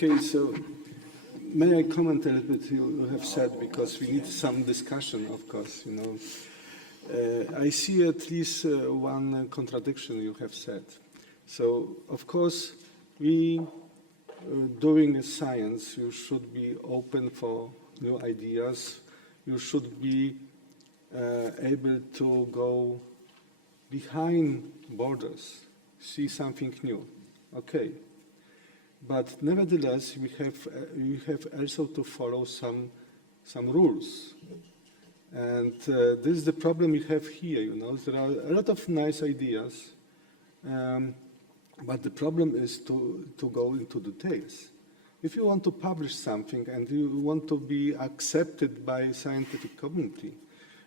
Okay, so may I comment a little bit you have said, because we need some discussion, of course, you know. I see at least one contradiction you have said. So, of course, we, doing science, you should be open for new ideas. You should be able to go behind borders, see something new. Okay. But nevertheless, we have also to follow some rules. And this is the problem we have here, you know. There are a lot of nice ideas, but the problem is to go into details. If you want to publish something and you want to be accepted by scientific community,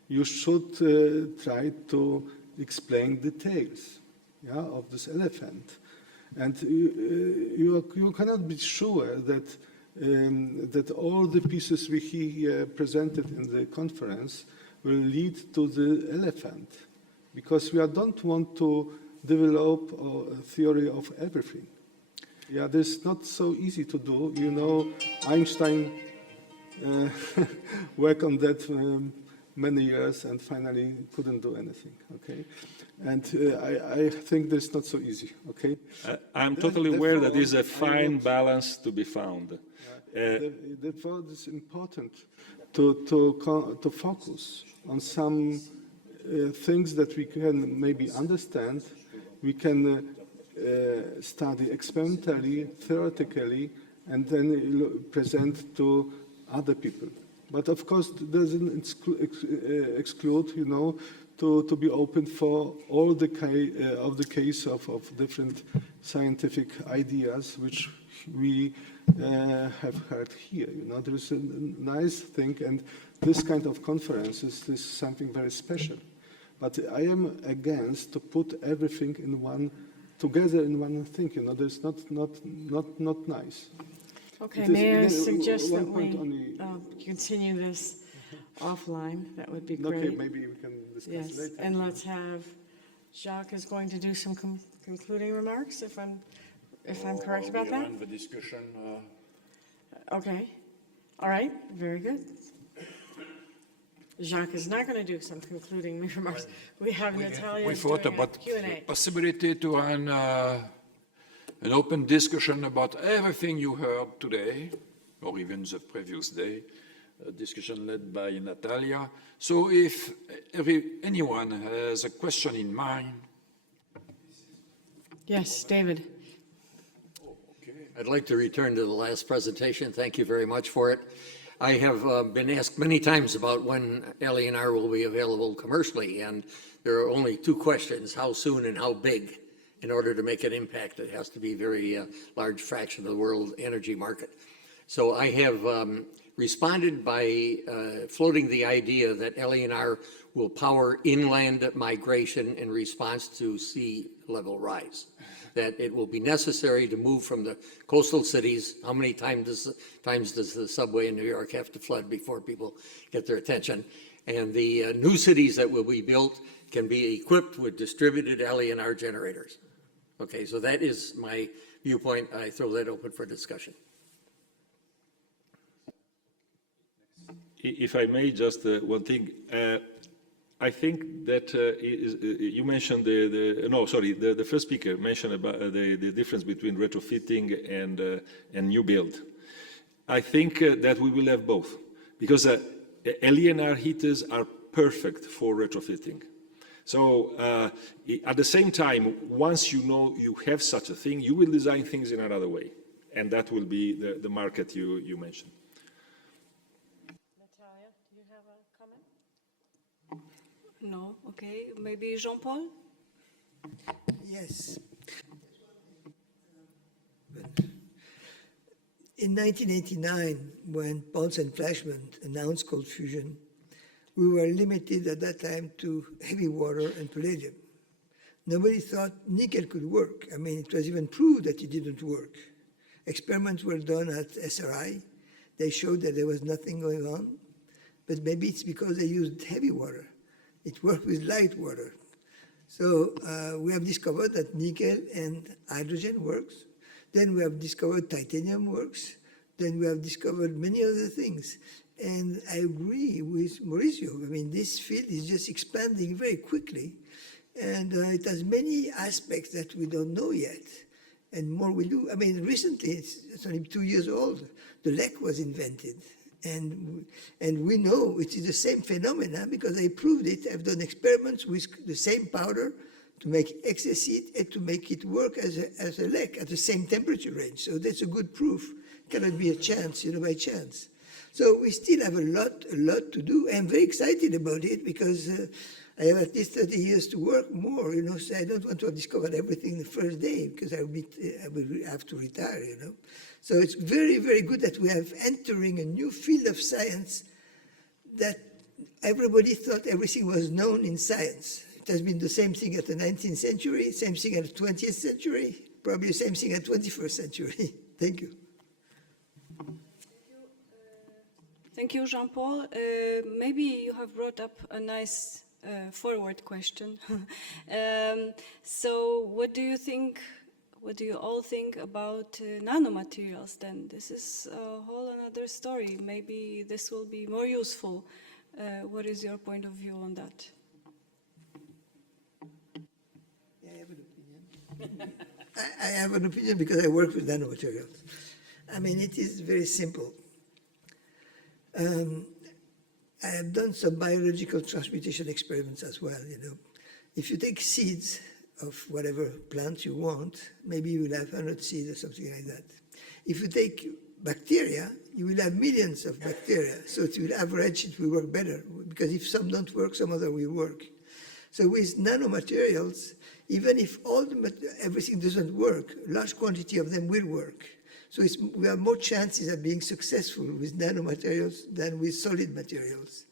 you should try to explain details, yeah, of this elephant. And you cannot be sure that that all the pieces we presented in the conference will lead to the elephant, because we don't want to develop a theory of everything. Yeah, this is not so easy to do. You know, Einstein worked on that many years and finally couldn't do anything, okay? And I think that's not so easy, okay? I'm totally aware that there's a fine balance to be found. Therefore, it's important to focus on some things that we can maybe understand, we can study experimentally, theoretically, and then present to other people. But of course, it doesn't exclude, you know, to be open for all the case of different scientific ideas, which we have heard here. You know, there is a nice thing, and this kind of conferences is something very special. But I am against to put everything together in one thing. You know, there's not nice. Okay, may I suggest that we continue this offline? That would be great. Okay, maybe we can discuss later. And let's have, Jacques is going to do some concluding remarks, if I'm correct about that? The discussion. Okay, all right, very good. Jacques is not going to do some concluding remarks. We have Natalia We thought doing a about Q&A. possibility to run an open discussion about everything you heard today, or even the previous day, a discussion led by Natalia. So if anyone has a question in mind. Yes, David. I'd like to return to the last presentation. Thank you very much for it. I have been asked many times about when LENR will be available commercially, and there are only two questions: how soon and how big. In order to make an impact, it has to be a very large fraction of the world energy market. So I have responded by floating the idea that LENR will power inland migration in response to sea level rise. That it will be necessary to move from the coastal cities. How many times does the subway in New York have to flood before people get their attention? And the new cities that will be built can be equipped with distributed LENR generators. Okay, so that is my viewpoint. I throw that open for discussion. If I may, just one thing. I think that you mentioned the first speaker mentioned about the difference between retrofitting and new build. I think that we will have both, because LENR heaters are perfect for retrofitting. So at the same time, once you know you have such a thing, you will design things in another way, and that will be the market you mentioned. Natalia, do you have a comment? No, okay. Maybe Jean-Paul? Yes. In 1989, when Bunsen-Flachsman announced cold fusion, we were limited at that time to heavy water and palladium. Nobody thought nickel could work. I mean, it was even proved that it didn't work. Experiments were done at SRI. They showed that there was nothing going on, but maybe it's because they used heavy water. It worked with light water. So we have discovered that nickel and hydrogen works. Then we have discovered titanium works. Then we have discovered many other things. And I agree with Mauricio. I mean, this field is just expanding very quickly. And it has many aspects that we don't know yet. And more we do. I mean, recently, it's only 2 years old, the LEC was invented. And we know it is the same phenomena because I proved it. I've done experiments with the same powder to make excess heat and to make it work as a LEC at the same temperature range. So that's a good proof. It cannot be a chance, by chance. So we still have a lot to do. I'm very excited about it because I have at least 30 years to work more, so I don't want to have discovered everything the first day because I will have to retire, So it's very, very good that we are entering a new field of science that everybody thought everything was known in science. It has been the same thing at the 19th century, same thing at the 20th century, probably the same thing at the 21st century. Thank you. Thank you, Jean-Paul. Maybe you have brought up a nice forward question. So what do you all think about nanomaterials then? This is a whole another story. Maybe this will be more useful. What is your point of view on that? I have an opinion. I have an opinion because I work with nanomaterials. I mean, it is very simple. I have done some biological transmutation experiments as well, If you take seeds of whatever plant you want, maybe you will have 100 seeds or something like that. If you take bacteria, you will have millions of bacteria. So it will average, it will work better. Because if some don't work, some other will work. So with nanomaterials, even if everything doesn't work, a large quantity of them will work. So we have more chances of being successful with nanomaterials than with solid materials,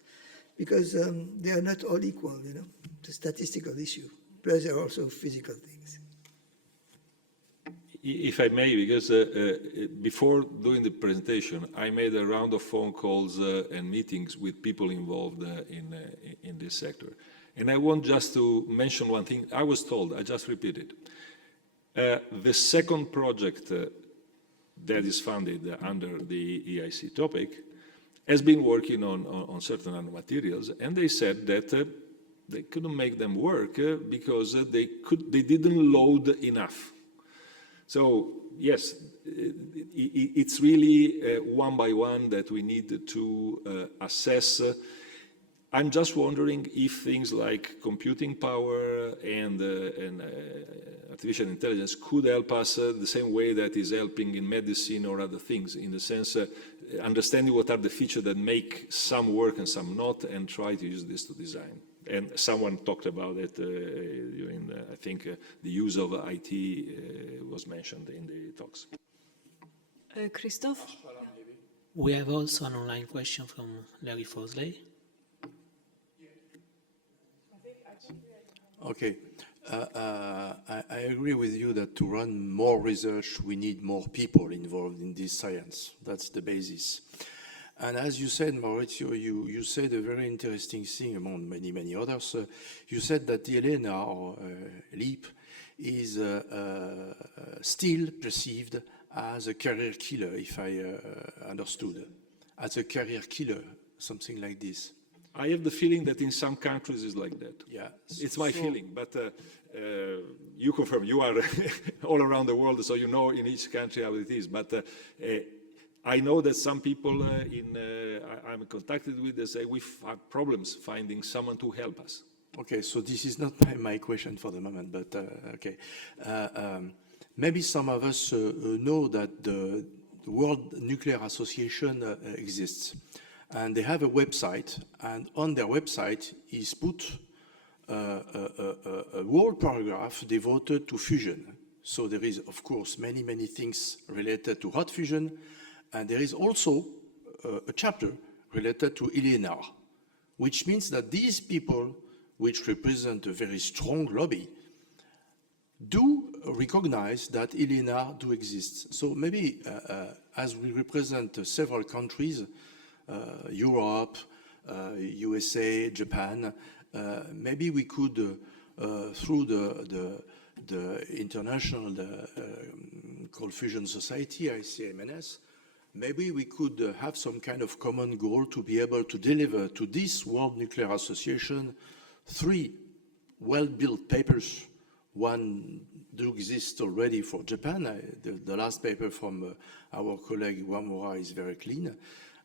because they are not all equal, It's a statistical issue. Plus, there are also physical things. If I may, because before doing the presentation, I made a round of phone calls and meetings with people involved in this sector. And I want just to mention one thing. I was told, I just repeat it. The second project that is funded under the EIC topic has been working on certain nanomaterials, and they said that they couldn't make them work because they didn't load enough. So yes, it's really one by one that we need to assess. I'm just wondering if things like computing power and artificial intelligence could help us the same way that is helping in medicine or other things, in the sense understanding what are the features that make some work and some not, and try to use this to design. And someone talked about it during, I think, the use of IT was mentioned in the talks. Christophe? We have also an online question from Larry Fosley. Okay. I agree with you that to run more research, we need more people involved in this science. That's the basis. And as you said, Maurizio, you said a very interesting thing among many, many others. You said that the ELENA, or LEAP, is still perceived as a career killer, if I understood. As a career killer, something like this. I have the feeling that in some countries it's like that. Yeah. It's my feeling, but you confirm, you are all around the world, so you know in each country how it is. But I know that some people I'm contacted with, they say we have problems finding someone to help us. Okay, so this is not my question for the moment, but okay. Maybe some of us know that the World Nuclear Association exists. And they have a website, and on their website is put a whole paragraph devoted to fusion. So there is, of course, many, many things related to hot fusion, and there is also a chapter related to ELENAR, which means that these people, which represent a very strong lobby, do recognize that ELENAR do exist. So maybe as we represent several countries, Europe, USA, Japan, maybe we could through the International Cold Fusion Society, ICMNS, maybe we could have some kind of common goal to be able to deliver to this World Nuclear Association 3 well-built papers. One do exist already for Japan. The last paper from our colleague Iwamura is very clean.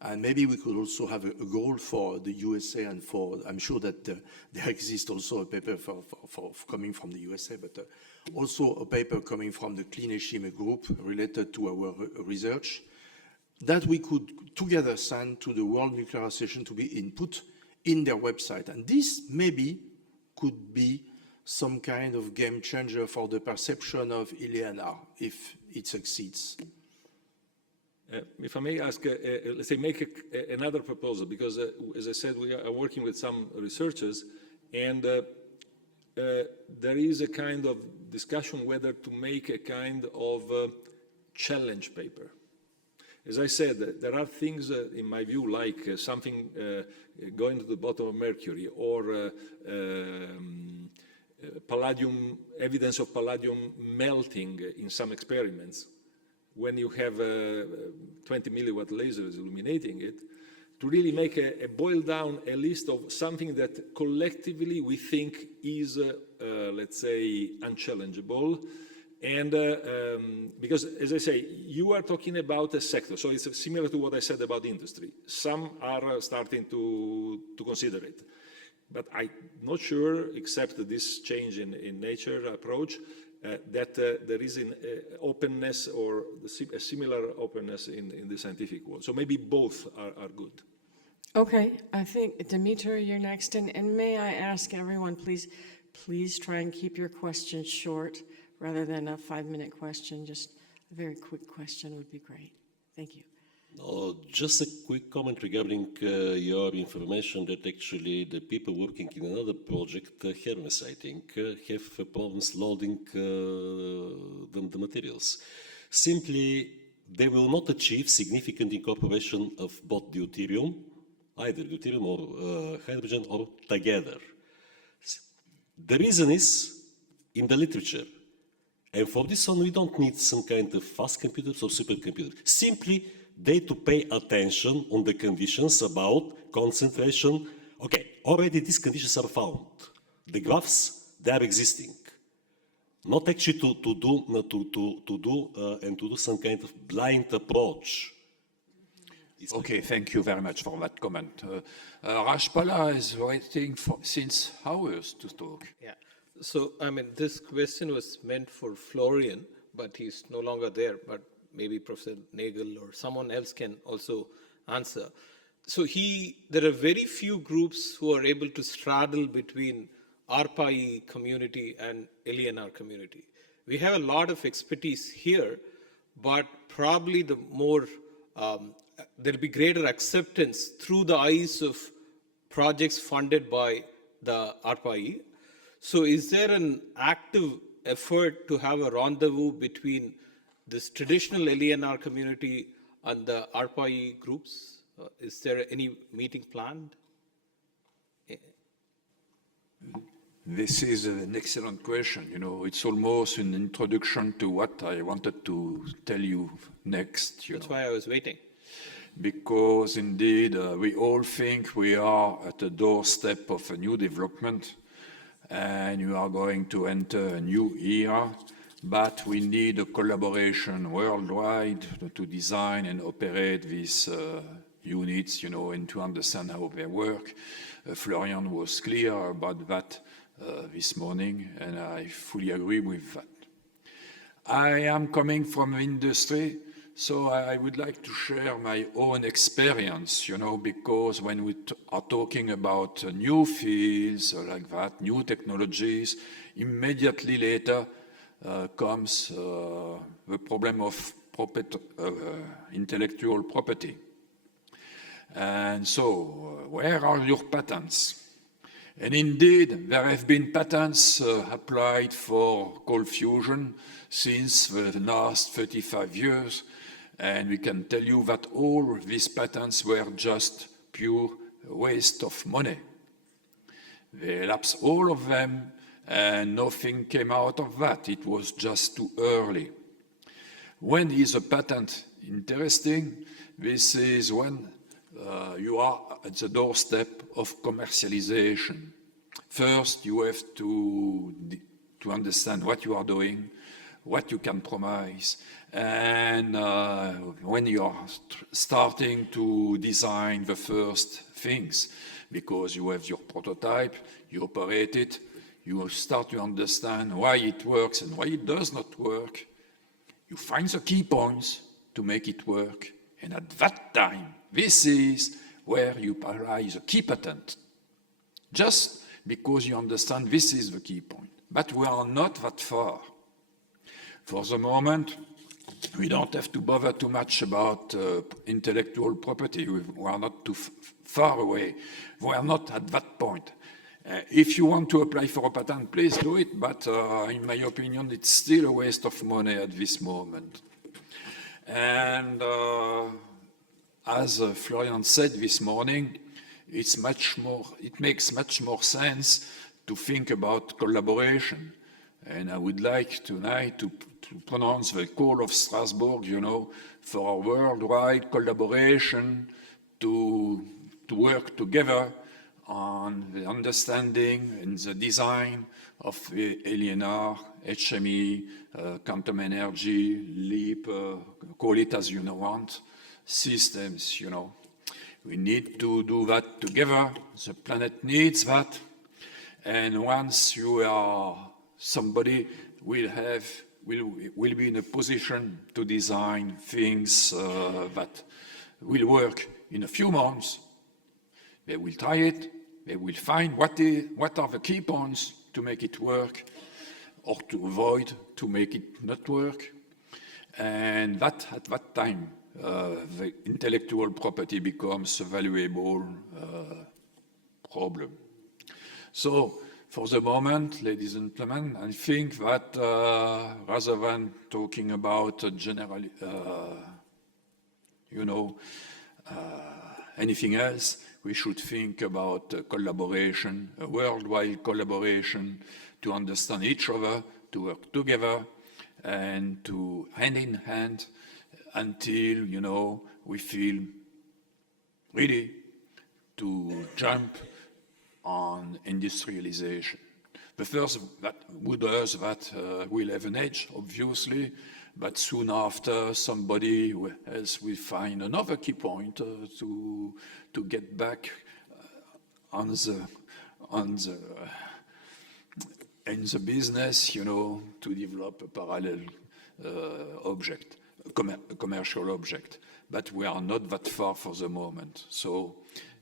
And maybe we could also have a goal for the USA and for, I'm sure that there exists also a paper for coming from the USA, but also a paper coming from the Clean Eshima group related to our research that we could together send to the World Nuclear Association to be input in their website. And this maybe could be some kind of game changer for the perception of ELENR if it succeeds. If I may ask, let's say, make another proposal, because as I said, we are working with some researchers, and there is a kind of discussion whether to make a kind of challenge paper. As I said, there are things, in my view, like something going to the bottom of mercury, or palladium, evidence of palladium melting in some experiments, when you have 20 milliwatt lasers illuminating it, to really make a boil down a list of something that collectively we think is, let's say, unchallengeable. And because, as I say, you are talking about a sector, so it's similar to what I said about industry. Some are starting to consider it. But I'm not sure, except this change in nature approach, that there is an openness or a similar openness in the scientific world. So maybe both are good. Okay, I think, Demeter, you're next. And may I ask everyone, please try and keep your questions short rather than a 5-minute question. Just a very quick question would be great. Thank you. Just a quick comment regarding your information that actually the people working in another project, Hermes, I think, have problems loading the materials. Simply, they will not achieve significant incorporation of both deuterium, either deuterium or hydrogen, or together. The reason is in the literature. And for this one, we don't need some kind of fast computers or supercomputers. Simply, they to pay attention on the conditions about concentration. Okay, already these conditions are found. The graphs, they are existing. Not actually to do some kind of blind approach. Okay, thank you very much for that comment. Rajpala is waiting since hours to talk. Yeah. So, I mean, this question was meant for Florian, but he's no longer there. But maybe Professor Nagel or someone else can also answer. So there are very few groups who are able to straddle between ARPA-E community and ELENR community. We have a lot of expertise here, but probably the more, there'll be greater acceptance through the eyes of projects funded by the ARPA-E. So is there an active effort to have a rendezvous between this traditional ELENR community and the ARPA-E groups? Is there any meeting planned? This is an excellent question. You know, it's almost an introduction to what I wanted to tell you next. That's why I was waiting. Because indeed, we all think we are at the doorstep of a new development, and you are going to enter a new era. But we need a collaboration worldwide to design and operate these units, you know, and to understand how they work. Florian was clear about that this morning, and I fully agree with that. I am coming from industry, so I would like to share my own experience, you know, because when we are talking about new fields like that, new technologies, immediately later comes the problem of intellectual property. And so, where are your patents? And indeed, there have been patents applied for cold fusion since the last 35 years, and we can tell you that all these patents were just pure waste of money. They lapsed all of them, and nothing came out of that. It was just too early. When is a patent interesting? This is when you are at the doorstep of commercialization. First, you have to understand what you are doing, what you can promise, and when you are starting to design the first things, because you have your prototype, you operate it, you start to understand why it works and why it does not work. You find the key points to make it work, and at that time, this is where you apply the key patent. Just because you understand this is the key point. But we are not that far. For the moment, we don't have to bother too much about intellectual property. We are not too far away. We are not at that point. If you want to apply for a patent, please do it, but in my opinion, it's still a waste of money at this moment. And as Florian said this morning, it makes much more sense to think about collaboration. And I would like tonight to pronounce the call of Strasbourg, for a worldwide collaboration to work together on the understanding and the design of LNR, HME, quantum energy, LEAP, call it as you want, systems, We need to do that together. The planet needs that. And once you are, somebody will be in a position to design things that will work in a few months. They will try it. They will find what are the key points to make it work or to avoid to make it not work. And that at that time, the intellectual property becomes a valuable problem. So for the moment, ladies and gentlemen, I think that rather than talking about anything else, we should think about collaboration, a worldwide collaboration, to understand each other, to work together, and to hand in hand until, we feel ready to jump on industrialization. The first who does that will have an edge, obviously, but soon after somebody else will find another key point to get back in the business, to develop a parallel object, a commercial object. But we are not that far for the moment. So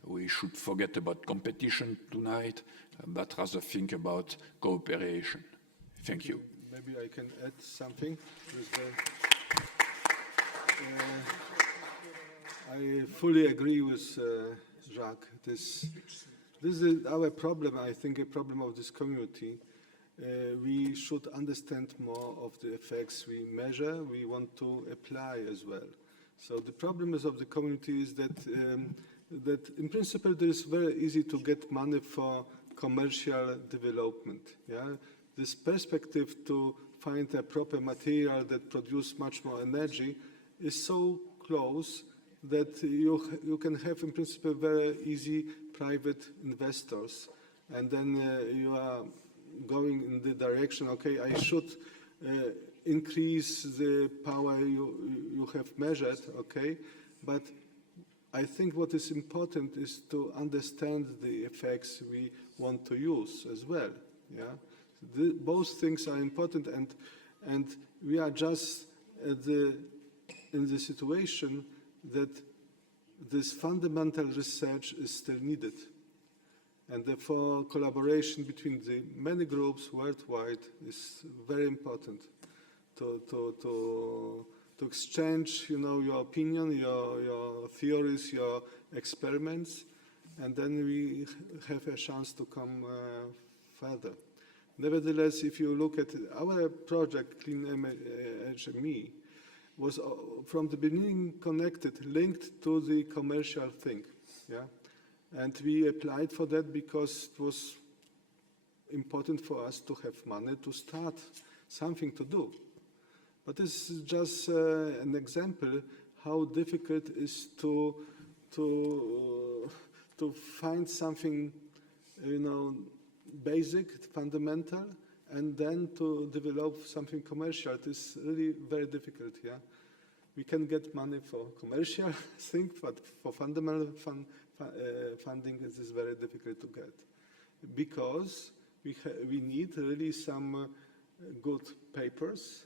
we should forget about competition tonight, but rather think about cooperation. Thank you. Maybe I can add something. I fully agree with Jacques. This is our problem, I think, a problem of this community. We should understand more of the effects we measure, we want to apply as well. So the problem is of the community is that in principle it is very easy to get money for commercial development. Yeah? This perspective to find a proper material that produces much more energy is so close that you can have in principle very easy private investors, and then you are going in the direction, okay, I should increase the power you have measured, okay, but I think what is important is to understand the effects we want to use as well. Yeah, both things are important, and we are just in the situation that this fundamental research is still needed, and therefore collaboration between the many groups worldwide is very important to exchange, your opinion, your theories, your experiments, and then we have a chance to come further. Nevertheless, if you look at our project, Clean HME, was from the beginning connected, linked to the commercial thing, yeah? And we applied for that because it was important for us to have money to start something to do. But this is just an example how difficult it is to find something, basic, fundamental, and then to develop something commercial. It is really very difficult. Yeah, we can get money for commercial things, but for fundamental funding, it is very difficult to get because we need really some good papers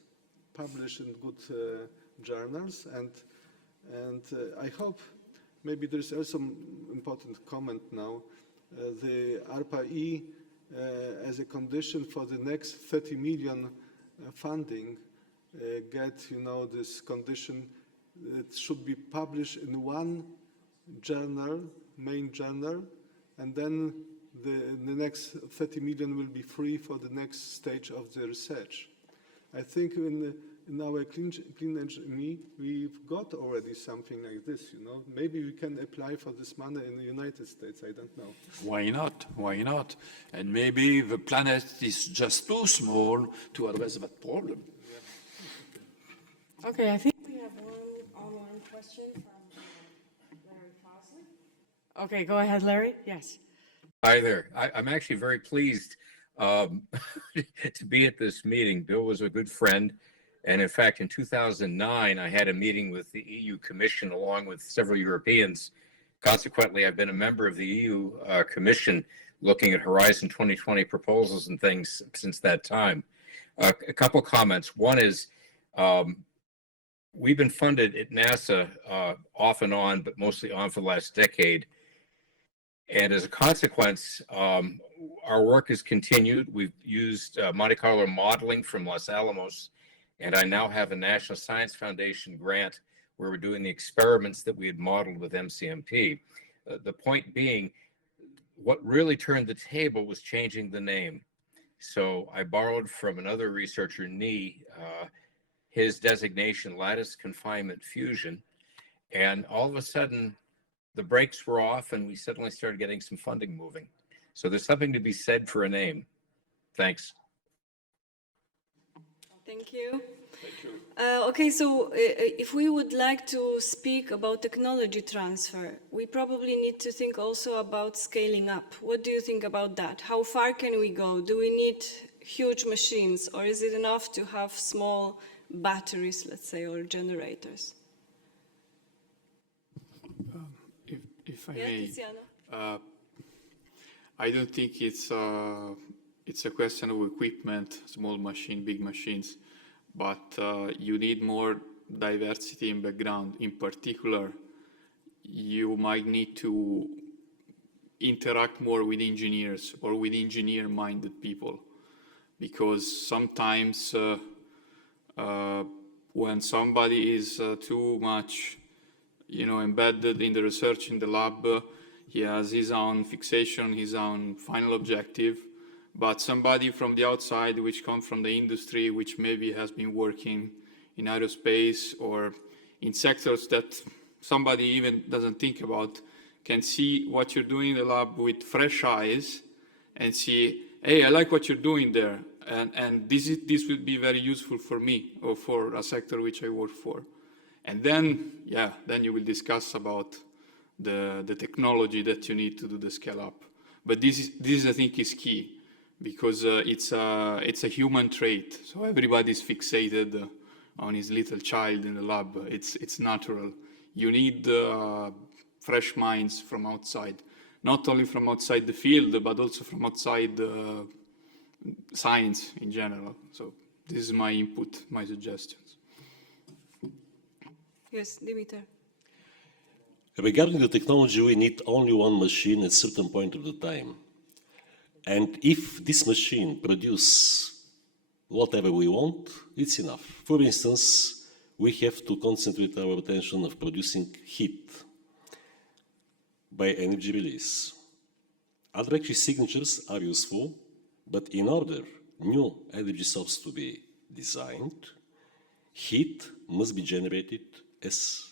published in good journals, and I hope maybe there's also important comment now. The ARPA-E as a condition for the next 30 million funding get this condition. It should be published in one journal, main journal, and then the next 30 million will be free for the next stage of the research. I think in our clean energy, we've got already something like this, Maybe we can apply for this money in the United States, I don't know. Why not? Why not? And maybe the planet is just too small to address that problem. Okay, I think we have one online question from Larry Fosley. Okay, go ahead, Larry. Yes. Hi there. I'm actually very pleased to be at this meeting. Bill was a good friend. And in fact, in 2009, I had a meeting with the EU Commission along with several Europeans. Consequently, I've been a member of the EU Commission looking at Horizon 2020 proposals and things since that time. A couple comments. One is we've been funded at NASA off and on, but mostly on for the last decade. And as a consequence, our work has continued. We've used Monte Carlo modeling from Los Alamos, and I now have a National Science Foundation grant where we're doing the experiments that we had modeled with MCMP. The point being, what really turned the table was changing the name. So I borrowed from another researcher, Nee, his designation, lattice confinement fusion, and all of a sudden, the brakes were off and we suddenly started getting some funding moving. So there's something to be said for a name. Thanks. Thank you. Okay, so if we would like to speak about technology transfer, we probably need to think also about scaling up. What do you think about that? How far can we go? Do we need huge machines, or is it enough to have small batteries, let's say, or generators? If I Yeah, may, Tiziano? I don't think it's a question of equipment, small machine, big machines, but you need more diversity in background. In particular, you might need to interact more with engineers or with engineer-minded people, because sometimes when somebody is too much embedded in the research in the lab, he has his own fixation, his own final objective, but somebody from the outside, which comes from the industry, which maybe has been working in aerospace or in sectors that somebody even doesn't think about, can see what you're doing in the lab with fresh eyes and see, hey, I like what you're doing there, and this would be very useful for me or for a sector which I work for. And then, then you will discuss about the technology that you need to do the scale up. But this I think is key, because it's a human trait. So everybody's fixated on his little child in the lab. It's natural. You need fresh minds from outside, not only from outside the field, but also from outside science in general. So this is my input, my suggestions. Yes, Dimitar. Regarding the technology, we need only one machine at a certain point of the time. And if this machine produces whatever we want, it's enough. For instance, we have to concentrate our attention on producing heat by energy release. Other actually signatures are useful, but in order new energy source to be designed, heat must be generated as,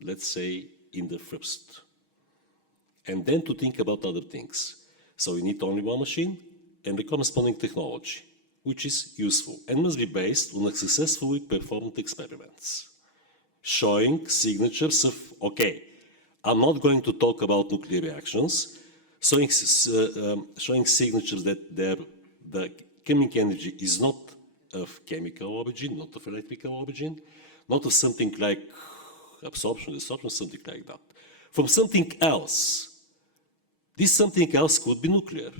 let's say, in the first. And then to think about other things. So we need only one machine and the corresponding technology, which is useful and must be based on successfully performed experiments, showing signatures of, okay, I'm not going to talk about nuclear reactions, showing signatures that the chemical energy is not of chemical origin, not of electrical origin, not of something like absorption, desorption, something like that. From something else. This something else could be nuclear.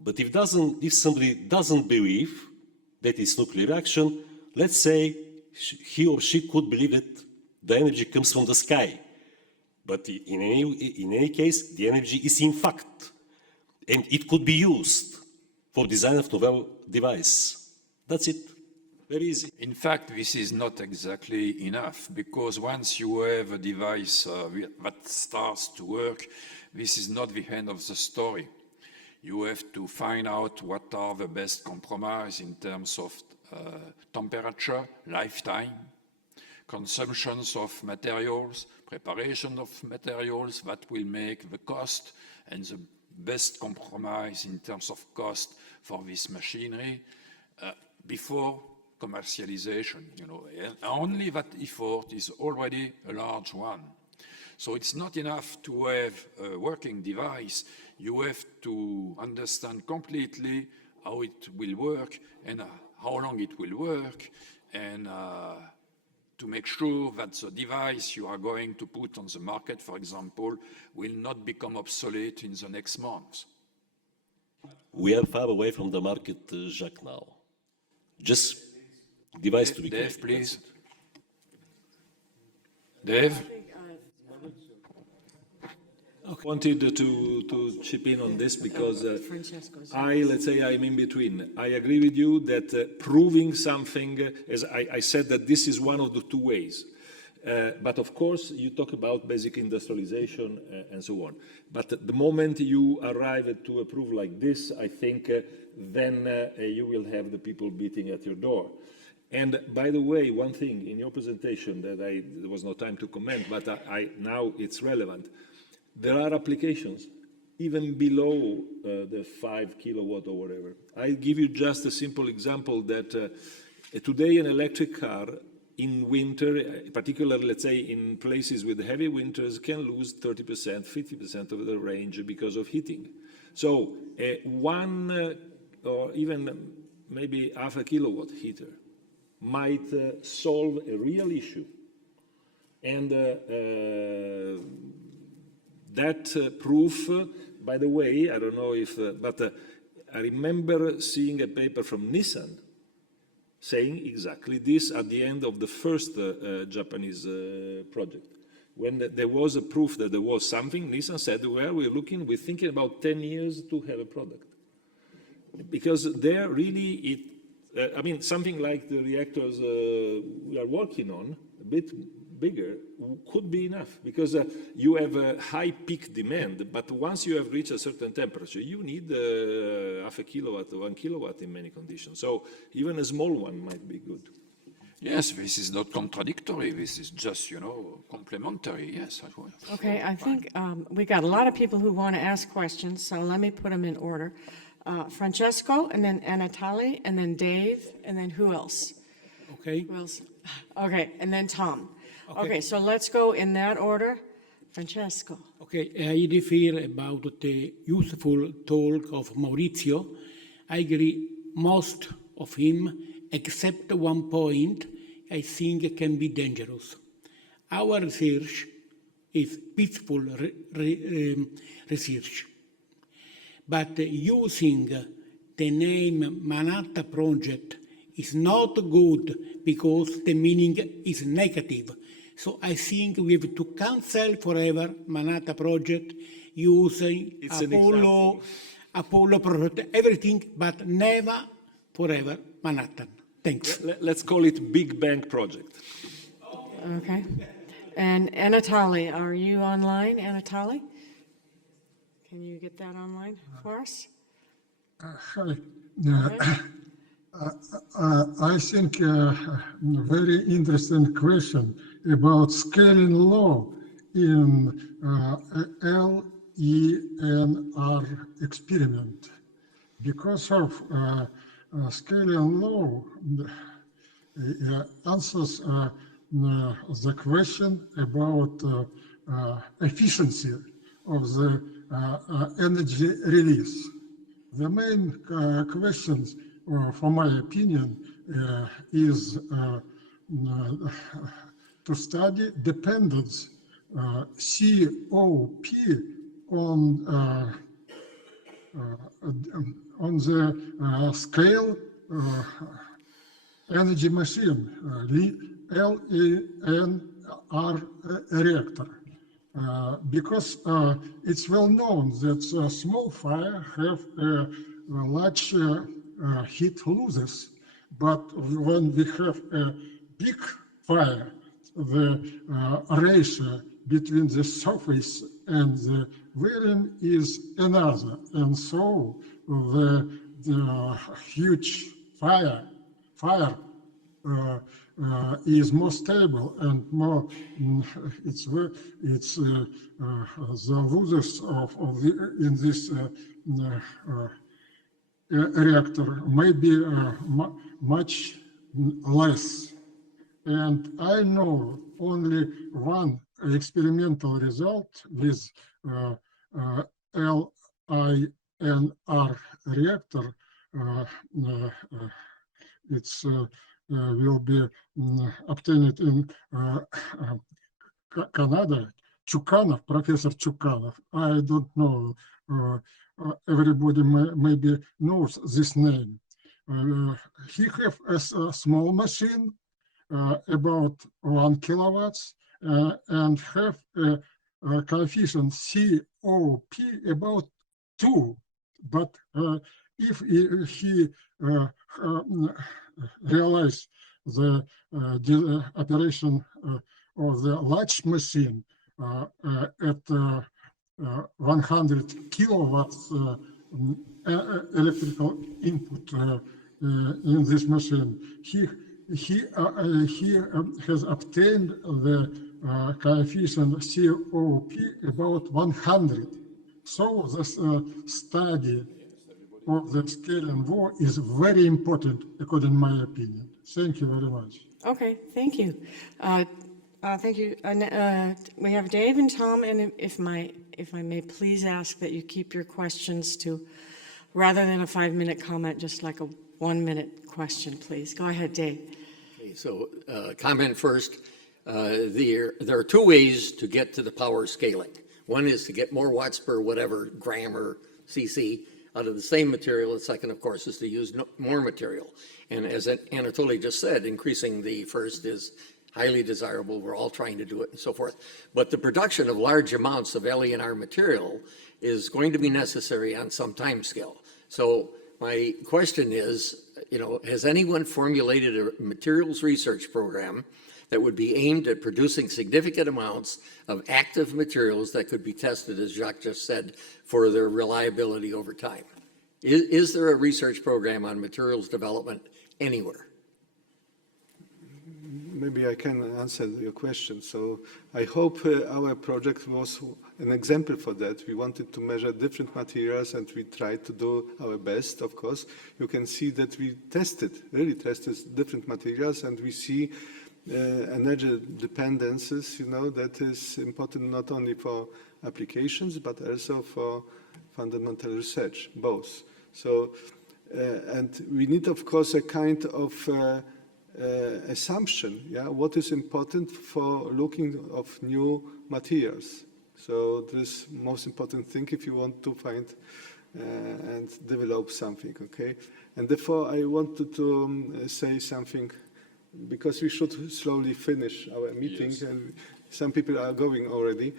But if somebody doesn't believe that it's nuclear reaction, let's say he or she could believe that the energy comes from the sky. But in any case, the energy is in fact, and it could be used for design of novel device. That's it. Very easy. In fact, this is not exactly enough, because once you have a device that starts to work, this is not the end of the story. You have to find out what are the best compromise in terms of temperature, lifetime, consumptions of materials, preparation of materials that will make the cost, and the best compromise in terms of cost for this machinery before commercialization. And only that effort is already a large one. So it's not enough to have a working device. You have to understand completely how it will work and how long it will work, and to make sure that the device you are going to put on the market, for example, will not become obsolete in the next months. We are far away from the market, Jacques, now. Just device to be clear. Dave, please. Dave? Wanted to chip in on this because let's say I'm in between. I agree with you that proving something, as I said, that this is one of the two ways. But of course, you talk about basic industrialization and so on. But the moment you arrive to a proof like this, I think then you will have the people beating at your door. And by the way, one thing in your presentation that there was no time to comment, but now it's relevant. There are applications even below the 5 kilowatt or whatever. I'll give you just a simple example that today an electric car in winter, particularly let's say in places with heavy winters, can lose 30%, 50% of the range because of heating. So one or even maybe half a kilowatt heater might solve a real issue. And that proof, by the way, I don't know if, but I remember seeing a paper from Nissan saying exactly this at the end of the first Japanese project. When there was a proof that there was something, Nissan said, well, we're thinking about 10 years to have a product. Because there really, I mean, something like the reactors we are working on, a bit bigger, could be enough, because you have a high peak demand, but once you have reached a certain temperature, you need half a kilowatt, 1 kilowatt in many conditions. So even a small one might be good. Yes, this is not contradictory. This is just, complementary. Yes. Okay, I think we got a lot of people who want to ask questions, so let me put them in order. Francesco, and then Anatoly, and then Dave, and then who else? Okay. Who else? Okay, and then Tom. Okay, so let's go in that order. Francesco. Okay, I refer about the useful talk of Maurizio. I agree most of him, except one point I think can be dangerous. Our research is peaceful research. But using the name Manhattan Project is not good because the meaning is negative. So I think we have to cancel forever Manhattan Project, using Apollo Project, everything, but never forever Manhattan. Thanks. Let's call it Big Bang Project. Okay. And Anatoly, are you online, Anatoly? Can you get that online for us? Hi. I think very interesting question about scaling law in LENR experiment. because of scaling law answers the question about efficiency of the energy release. The main questions, for my opinion, is to study dependence COP on the scale energy machine, LANR reactor. Because it's well known that small fire have large heat losses, but when we have a big fire, the ratio between the surface and the volume is another, and so the huge fire is more stable and more. It's the losses in this reactor may be much less. And I know only one experimental result with LANR reactor. It's will be obtained in Canada. Chukhanov, Professor Chukhanov. I don't know. Everybody maybe knows this name. He have a small machine, about 1 kilowatts, and have a coefficient COP about 2. But if he realize the operation of the large machine at 100 kilowatts electrical input in this machine, he has obtained the coefficient COP about 100. So this study of the scaling law is very important, according to my opinion. Thank you very much. Okay, thank you. Thank you. We have Dave and Tom, and if I may please ask that you keep your questions to, rather than a 5-minute comment, just like a 1-minute question, please. Go ahead, Dave. Okay, so comment first. There are two ways to get to the power scaling. One is to get more watts per whatever gram or cc out of the same material. The second, of course, is to use more material. And as Anatoly just said, increasing the first is highly desirable. We're all trying to do it and so forth. But the production of large amounts of LANR material is going to be necessary on some time scale. So my question is, has anyone formulated a materials research program that would be aimed at producing significant amounts of active materials that could be tested, as Jacques just said, for their reliability over time? Is there a research program on materials development anywhere? Maybe I can answer your question. So I hope our project was an example for that. We wanted to measure different materials and we tried to do our best, of course. You can see that we really tested different materials, and we see energy dependencies, that is important not only for applications, but also for fundamental research, both. So, and we need, of course, a kind of assumption, what is important for looking of new materials. So this most important thing if you want to find and develop something, okay? And therefore I wanted to say something, because we should slowly finish our meeting, yes. And some people are going already.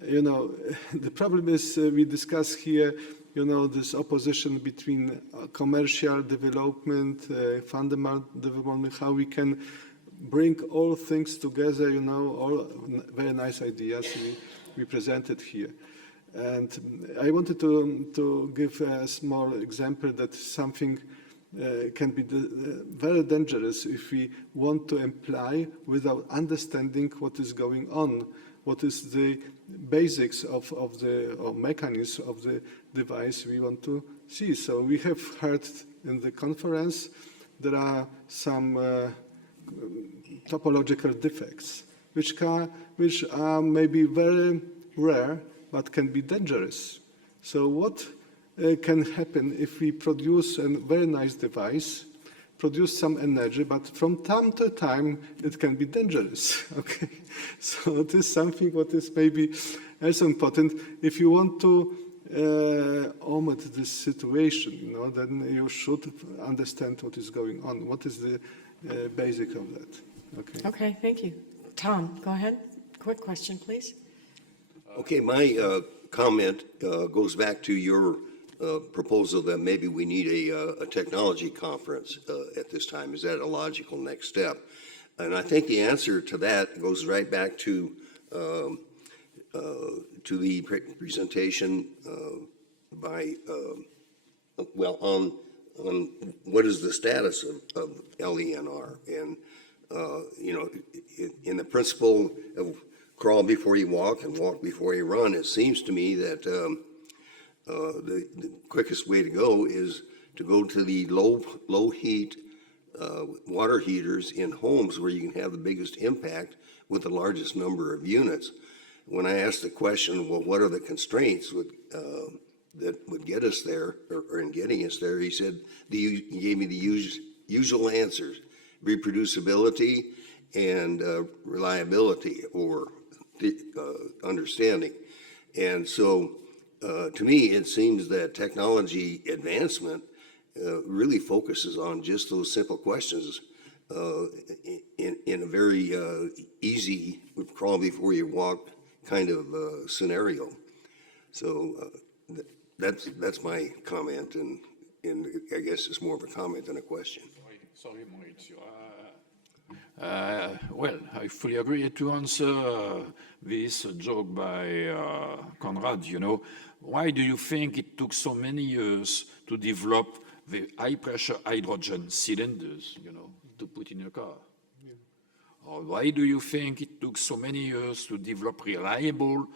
The problem is we discuss here, this opposition between commercial development, fundamental development, how we can bring all things together, all very nice ideas we presented here. And I wanted to give a small example that something can be very dangerous if we want to imply without understanding what is going on, what is the basics of the mechanism of the device we want to see. So we have heard in the conference there are some topological defects, which are maybe very rare, but can be dangerous. So what can happen if we produce a very nice device, produce some energy, but from time to time it can be dangerous, okay? So it is something what is maybe also important. If you want to omit this situation, then you should understand what is going on. What is the basic of that? Okay. Okay, thank you. Tom, go ahead. Quick question, please. Okay, my comment goes back to your proposal that maybe we need a technology conference at this time. Is that a logical next step? And I think the answer to that goes right back to the presentation by, well, on what is the status of LENR. And, in the principle of crawl before you walk and walk before you run, it seems to me that the quickest way to go is to go to the low heat water heaters in homes where you can have the biggest impact with the largest number of units. When I asked the question, well, what are the constraints that would get us there, or in getting us there, he said, he gave me the usual answers: reproducibility and reliability, or understanding. And so, to me, it seems that technology advancement really focuses on just those simple questions in a very easy crawl before you walk kind of scenario. So that's my comment, and I guess it's more of a comment than a question. Sorry, Maurizio. Well, I fully agree. To answer this joke by Konrad, why do you think it took so many years to develop the high-pressure hydrogen cylinders, to put in a car? Yeah. Or why do you think it took so many years to develop reliable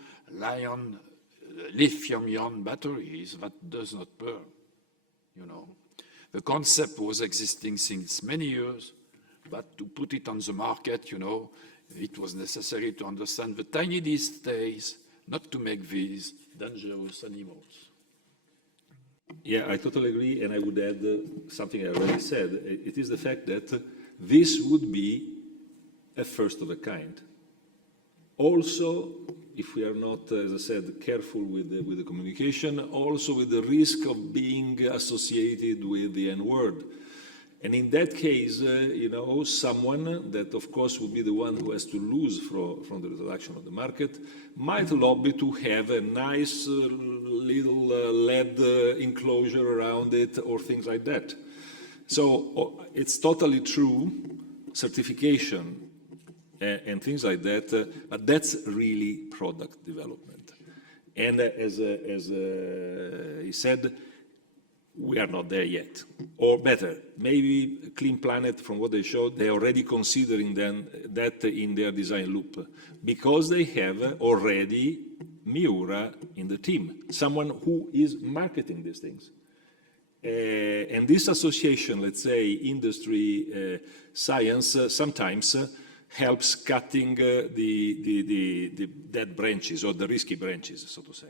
lithium-ion batteries that does not burn? The concept was existing since many years, but to put it on the market, it was necessary to understand the tiny details, not to make these dangerous animals. Yeah, I totally agree, and I would add something I already said. It is the fact that this would be a first of a kind. Also, if we are not, as I said, careful with the communication, also with the risk of being associated with the N-word. And in that case, someone that, of course, would be the one who has to lose from the introduction of the market might lobby to have a nice little LED enclosure around it or things like that. So it's totally true, certification and things like that, but that's really product development. And as he said, we are not there yet. Or better, maybe Clean Planet, from what they showed, they're already considering that in their design loop, because they have already Miura in the team, someone who is marketing these things. And this association, let's say, industry, science, sometimes helps cutting the dead branches or the risky branches, so to say.